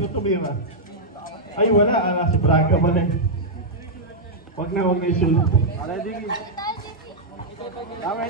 ko tumira. Ay, wala. Si Braga man eh. Huwag na isulot. Ready? Tama.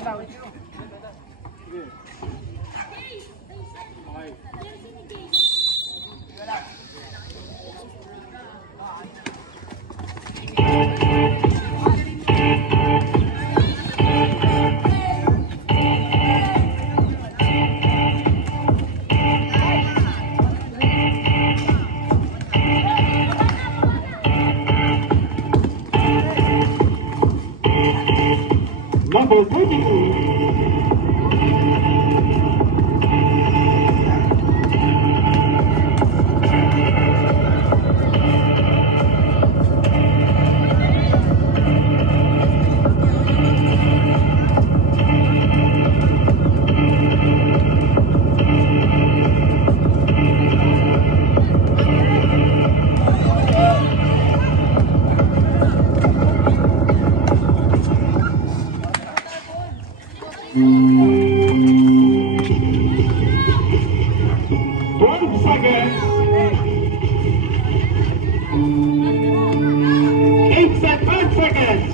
Number 22.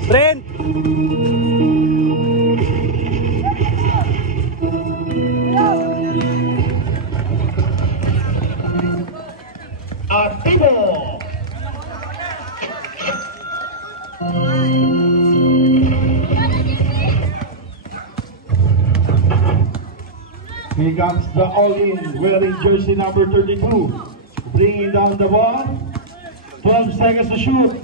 Brent! Activo! Here comes the all-in wearing jersey number 32. Bringing down the ball. 12 seconds to shoot.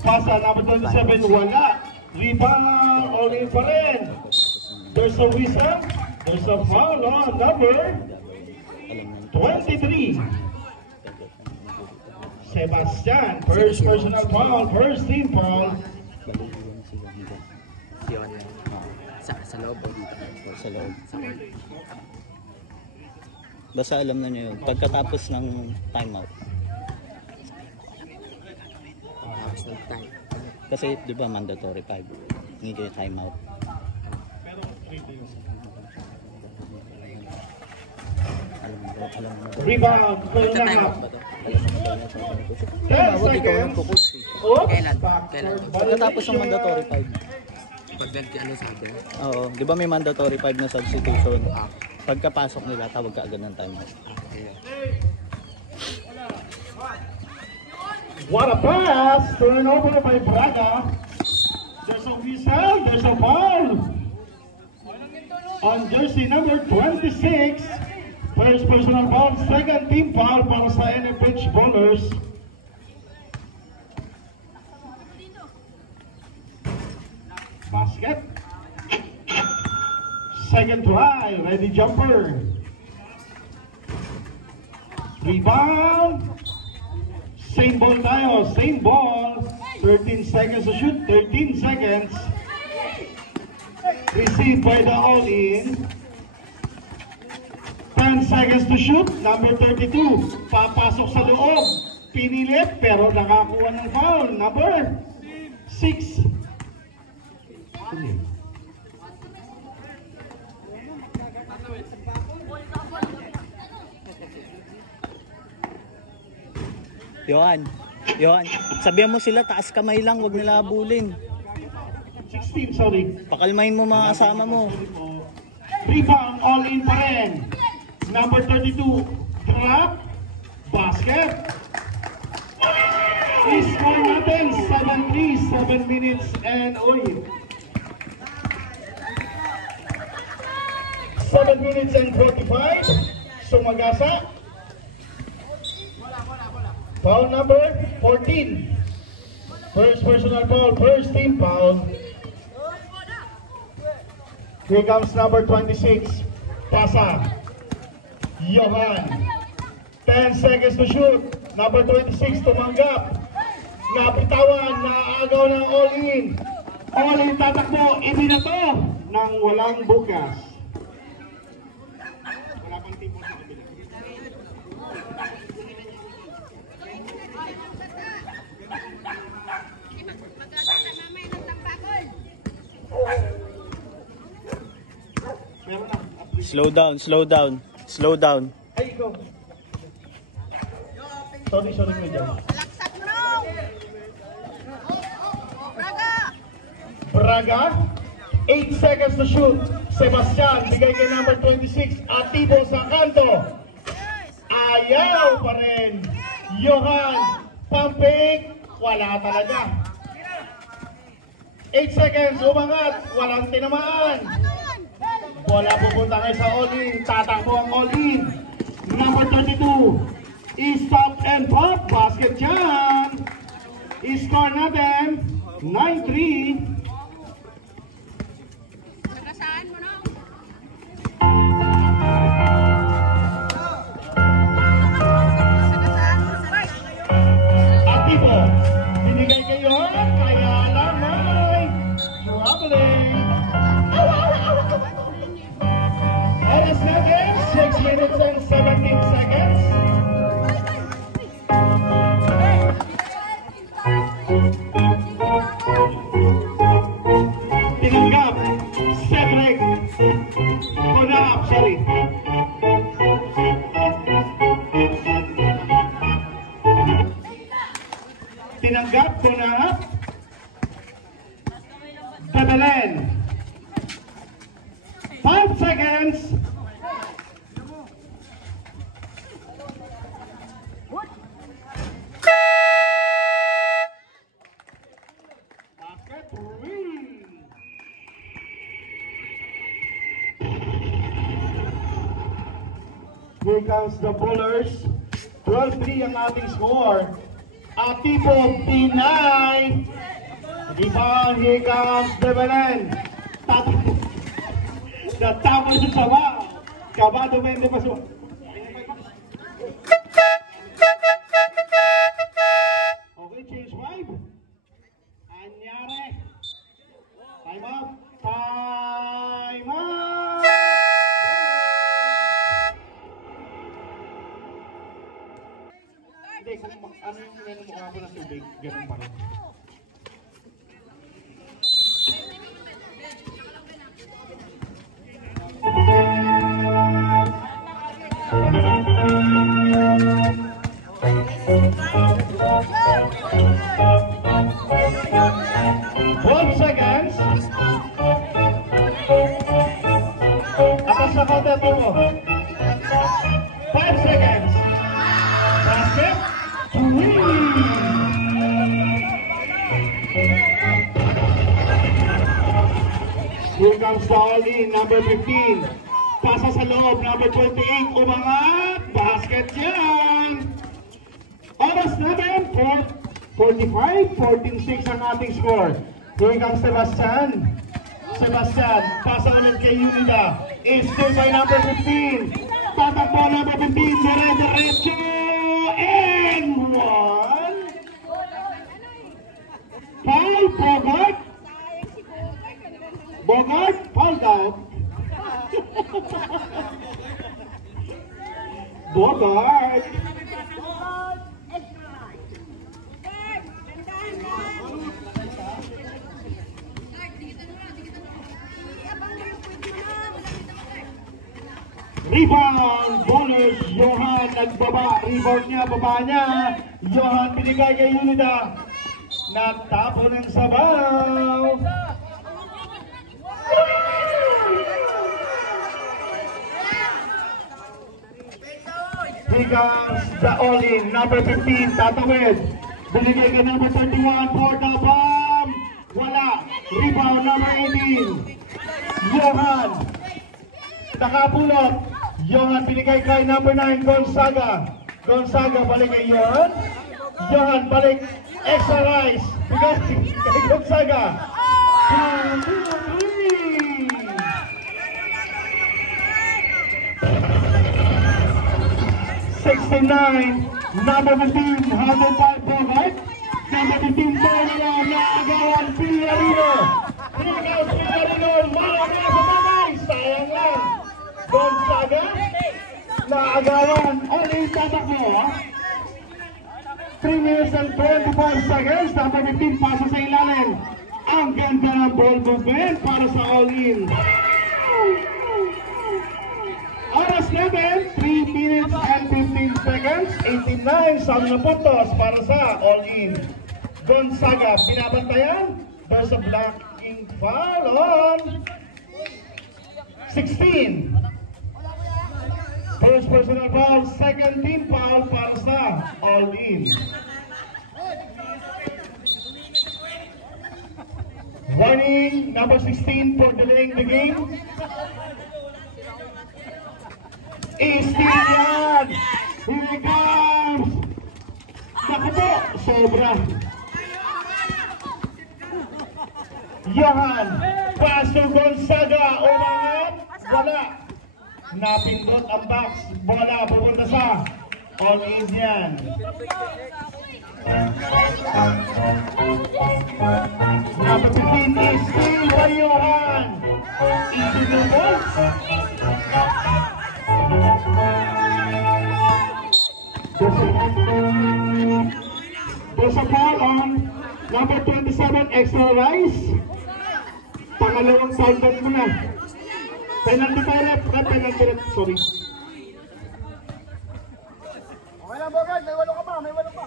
Pasa number 27, wala. Rebound, all-in pa rin. There's a whistle. There's a foul on number 23. Sebastian, first personal foul, first team foul. Sa loob o dito? Sa loob. Basta alam na niyo yun. Pagkatapos ng timeout. Kasi di ba mandatory 5. Hindi kayo timeout. Rebound, Timeout ba to? 10 seconds. Kailan? Pagkatapos ng mandatory 5. Pag ano sabi? Oo, di ba may mandatory 5 na substitution? Pagkapasok nila, tawag ka agad ng timeout. What a pass! Turnover by Braga. There's a whistle, there's a foul. On jersey number 26. First personal foul, second team foul para sa NFH Bowlers. Basket. Second try, ready jumper. Rebound. Same ball tayo, same ball. 13 seconds to shoot, 13 seconds. Received by the all-in. 10 seconds to shoot, number 32. Papasok sa loob. Pinilit pero nakakuha ng foul. Number 6. Yohan, sabihan mo sila taas kamay lang, wag nila habulin. 16, sorry. Pakalmahin mo mga kasama mo. Rebound, all in pa rin. Number 32, drop, basket. I-score natin, 7-3, 7 minutes and 7 minutes and 45. Sumagasa. Foul number 14. First personal foul, first team foul. Here comes number 26. Pasa. Johan. 10 seconds to shoot. Number 26 tumanggap. Napitawan, naagaw ng all-in. All-in tatakbo, ibinato ng walang bukas. Wala pang team po sa kabila. Slow down. Ay, go. Sorry, medyo. Laksak mo! Braga! Braga, 8 seconds to shoot. Sebastian, bigay kay number 26, Atibo sa kanto. Ayaw pa rin. Johan, pumping, wala talaga. 8 seconds, umangat, walang tinamaan. Bola pupunta kayo sa all-in, tatakbo ang all-in. Number 32, stop and pop, basket yan. I-score natin, 9-3. Nagasaan mo na? Nagasaan mo sa right. Atibo, binigay kayo, kaya lang ay traveling. Oras natin, 6 minutes and 17 seconds. Tinanggap, Cedric. Punahap, sorry. Tinanggap, punahap. Bebelen. 5 seconds. Basket win. Here comes the Bullers. 12-3 ang ating score. Atibo, deny. Rebound, here comes Bebelen. Natapos sa sama. Kabado Mende Pasua. Okay, change 5. Anyari. Time up. Time up. Hindi, kung ano yung mukha ko ng tubig, ganun pa rin. Seconds. Atas sa counter mo. 5 seconds. Basket. Here comes the all-in, number 15. Pasa sa loob, number 28. Umangat. Basket yan. Oras natin, 45, 14-6 ang ating score. Here comes Sebastian. Sebastian, pasa ulit kay Unida. Is still by number 15. Tatakbo number 15, dire-diretso. And 1. Foul, Bogart. Bogart, fouled out. Bogart. Rebound, bonus, Johan nagbaba, rebound niya, baba niya. Johan binigay kay Unida. Natapo ng sabaw. Here comes the all-in, number 15, tatawid. Binigay kay number 31 for the bomb. Wala. Rebound, number 18. Johan. Nakapulot. Johan binigay kay number 9, Gonzaga. Gonzaga balik kay Johan. Johan balik. Extra rice. Bigay kay Gonzaga. 69, number 15, 105 Bogart. Number 15, Bola, naagawan, Pillarino. Pinagaw, Pillarino, marami sa bagay. Sayang lang. Gonzaga, naagawan. Only tatak mo, ha? 3 minutes and 25 seconds. Number 15, pasa sa ilalim. Ang ganda ng ball movement para sa all-in. Oras Last natin, 3 minutes and 15 seconds. 89 sa mga puntos para sa all-in. Gonzaga, binabantayan. There's a blocking foul on 16. First personal foul, second team foul para sa all-in. Warning, number 16 for delaying the game. Steal yan! Here it comes! Naku po, sobra. Johan, Pastor Gonzaga, umangat, wala. Napindot ang box, bola pupunta sa all-in yan. Number 15 is still by Johan. Easy to box. There's a foul on number 27, Extra Rice. Pangalawang foul back mo na. Penalty tayo left, penalty left, sorry. Okay lang, Bogart. May walo ka pa, may walo pa.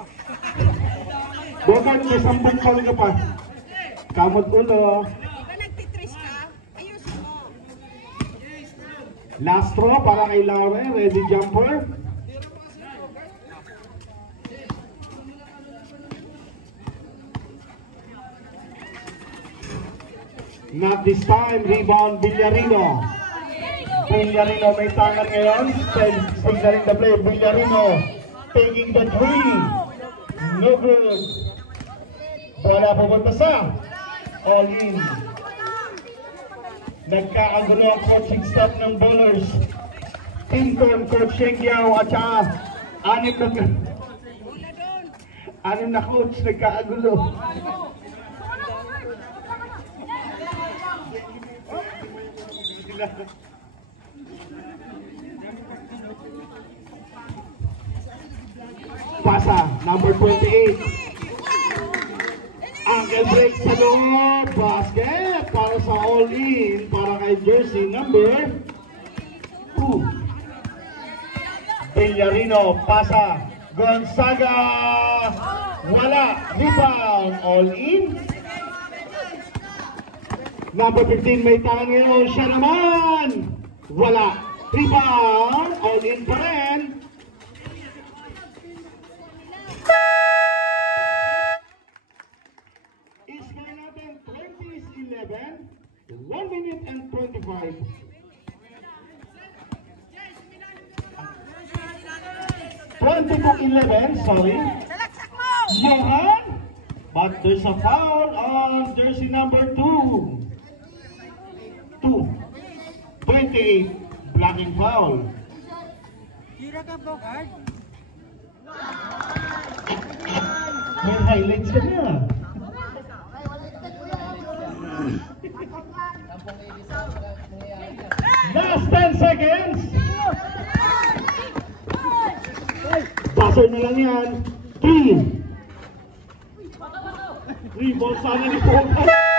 Bogart, may 10 foul ka pa. Kamot ulo. Iba nagtitris ka? Ayusin mo. Last throw para kay Laure, ready jumper. Not this time, rebound Villarino. Villarino may tangan ngayon, signaling the play. Villarino taking the three. No good. Wala pupunta sa all-in. Nagkakagulo ang coaching staff ng bowlers. Tinton, Coach Sheng Yao at saka anim na coach nagkakagulo. Pasa, number 28. Ankle break sa loob. Basket para sa all-in. Para kay jersey number 2. Villarino, pasa. Gonzaga. Wala. Rebound. All-in. Number 15 may tangan ngayon. Siya naman. Wala. Rebound. All-in pa rin. Score natin 20-11. 1 minute and 25. 20-11, sorry. Salaksak mo! Johan, but there's a foul on jersey number 2. 28, blocking foul. May highlights ka na. Last 10 seconds. Buzzer na lang yan. 3. 3 balls sana ni Poga.